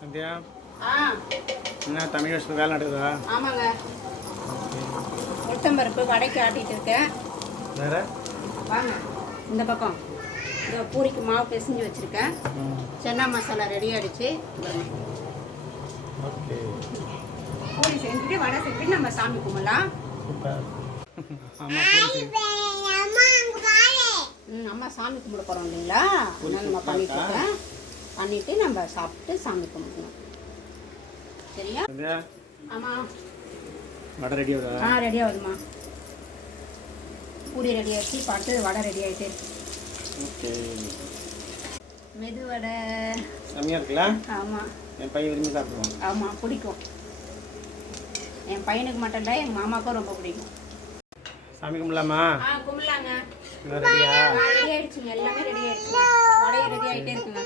சந்தியா ஆ என்ன தமிழ் வருஷத்துக்கு வேலை நடக்குதா? ஆமாங்க. உளுத்தம்பருப்பு வடைக்கு ஆட்டிகிட்டு இருக்கேன். வேற வாங்க இந்த பக்கம் இந்த பூரிக்கு மாவு பிசைஞ்சு வச்சுருக்கேன். சென்னா மசாலா ரெடி ஆகிடுச்சு. ஓகே, பூரி செஞ்சுட்டு வடை செஞ்சுட்டு நம்ம சாமி கும்பிடலாம். சூப்பர். அம்மா சாமி கும்பிட போகிறோம் இல்லைங்களா, அதனால நம்ம பண்ணிட்டு இருக்கேன். பண்ணிவிட்டு நம்ம சாப்பிட்டு சாமி கும்பிடணும். சரியா? ஆமாம். வடை ரெடி ஆகுதா? ஆ ரெடி ஆகுதுமா. பூரி ரெடி ஆகிடுச்சு. பார்த்து வடை ரெடி ஆகிட்டு. ஓகே, மெது வடை செம்மையாக இருக்குல்ல? ஆமாம். என் பையன் விரும்பி சாப்பிடுவான். ஆமாம், பிடிக்கும். என் பையனுக்கு மட்டும் இல்லை, எங்கள் மாமாவுக்கும் ரொம்ப பிடிக்கும். சாமி கும்பிடலாமா? கும்பிடலாங்க. ரெடியா? ரெடி ஆகிடுச்சுங்க, எல்லாமே ரெடி ஆகிடுச்சுங்க. வடையை ரெடி ஆகிட்டே இருக்குங்க.